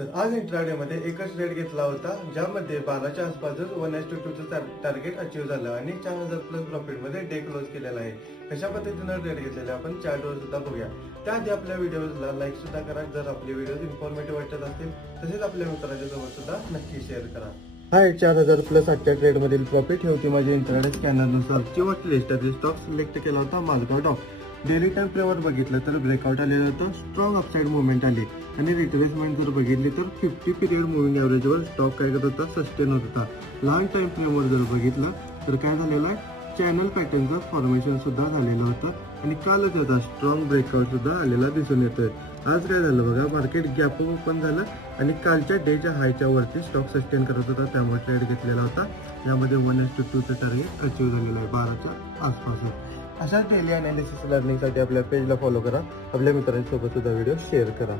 तर आज इंट्राडे मध्ये एकच ट्रेड घेतला होता, ज्यामध्ये 12च्या आसपासच 1:2 टार्गेट अचीव झालं आणि 4000 प्लस प्रॉफिट मध्ये डे क्लोज केलेला आहे. कशा पद्धतीनं ट्रेड घेतलेला आपण चार्टवर सुद्धा बघूया. त्याआधी आपल्या व्हिडिओला लाईक सुद्धा करा जर आपले व्हिडिओ इन्फॉर्मेटिव्ह वाटत असतील, तसेच आपल्या मित्रांच्या सोबत सुद्धा नक्की शेअर करा. हा 4000 प्लस आजच्या ट्रेड मधील प्रॉफिट होती माझी इंट्राडे स्कॅनर नुसारची वॉच लिस्ट. स्टॉक सिलेक्ट केला होता माझा डॉक. डेली टाइम फ्रेमवर बघितलं तर ब्रेकआउट आलेलं होतं, स्ट्रॉंग अपसाइड मुवमेंट आली आणि रिट्रेसमेंट जर बघितली तर 50 पिरियड मुव्हिंग ॲव्हरेजवर स्टॉक काय करत होता, सस्टेन होत होता. लॉंग टाइम फ्रेमवर जर बघितलं तर काय झालेलं, चॅनल पॅटर्नचं फॉर्मेशन सुद्धा झालेलं होतं आणि कालच होता स्ट्रॉंग ब्रेकआउट सुद्धा आलेला दिसून येतोय. आज काय झालं बघा, मार्केट गॅप ओपन झालं आणि कालच्या डेच्या हायच्या वरती स्टॉक सस्टेन करत होता, त्यामुळे ट्रेड घेतलेला होता. यामध्ये 1:2 टार्गेट अचीव झालेलं आहे 12च्या आसपास. अशाच डेली अनालिसिस लर्निंगसाठी आपल्या पेजला फॉलो करा, आपल्या मित्रांसोबत सुद्धा व्हिडिओ शेअर करा.